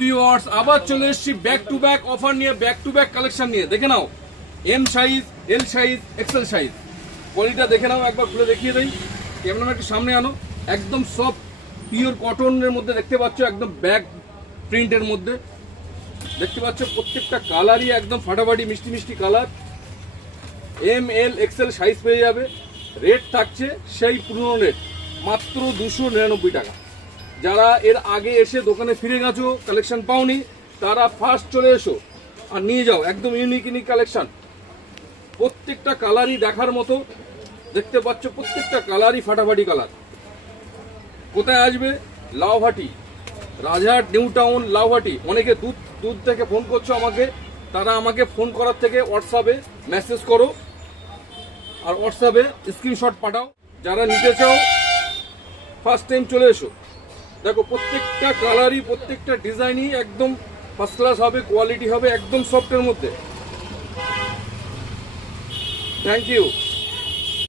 Viewers আবার চলে এসেছি ব্যাক টু ব্যাক অফার নিয়ে, ব্যাক টু ব্যাক কালেকশন নিয়ে। দেখে নাও M size, L size, XL size. কোয়ালিটিটা দেখে নাও, একবার খুলে দেখিয়ে দেই। ক্যামেরা একটু সামনে আনো। একদম সব পিওর কটনের মধ্যে দেখতে পাচ্ছ, একদম ব্যাক প্রিন্টের মধ্যে দেখতে পাচ্ছ। প্রত্যেকটা কালারই একদম ফাটাফাটি মিষ্টি মিষ্টি colour. M L XL size পেয়ে যাবে। রেট থাকছে সেই পুরনো রেট, মাত্র 299 টাকা। যারা এর আগে এসে দোকানে ফিরে গেছো, কালেকশন পাওনি, তারা ফার্স্ট চলে এসো আর নিয়ে যাও। একদম ইউনিক ইউনিক কালেকশন, প্রত্যেকটা কালারই দেখার মতো। দেখতে পাচ্ছ প্রত্যেকটা কালারই ফাটাফাটি কালার। কোথায় আসবে? Lauhati, Rajhat, new town, Lauhati. অনেকে দূর থেকে ফোন করছো আমাকে, তারা আমাকে ফোন করার থেকে হোয়াটসঅ্যাপে মেসেজ করো আর হোয়াটসঅ্যাপে স্ক্রিনশট পাঠাও। যারা নিতে চাও ফার্স্ট টাইম চলে এসো। দেখো প্রত্যেকটা কালারই, প্রত্যেকটা ডিজাইনই একদম ফার্স্ট ক্লাস হবে, কোয়ালিটি হবে একদম সফটের মধ্যে। Thank you.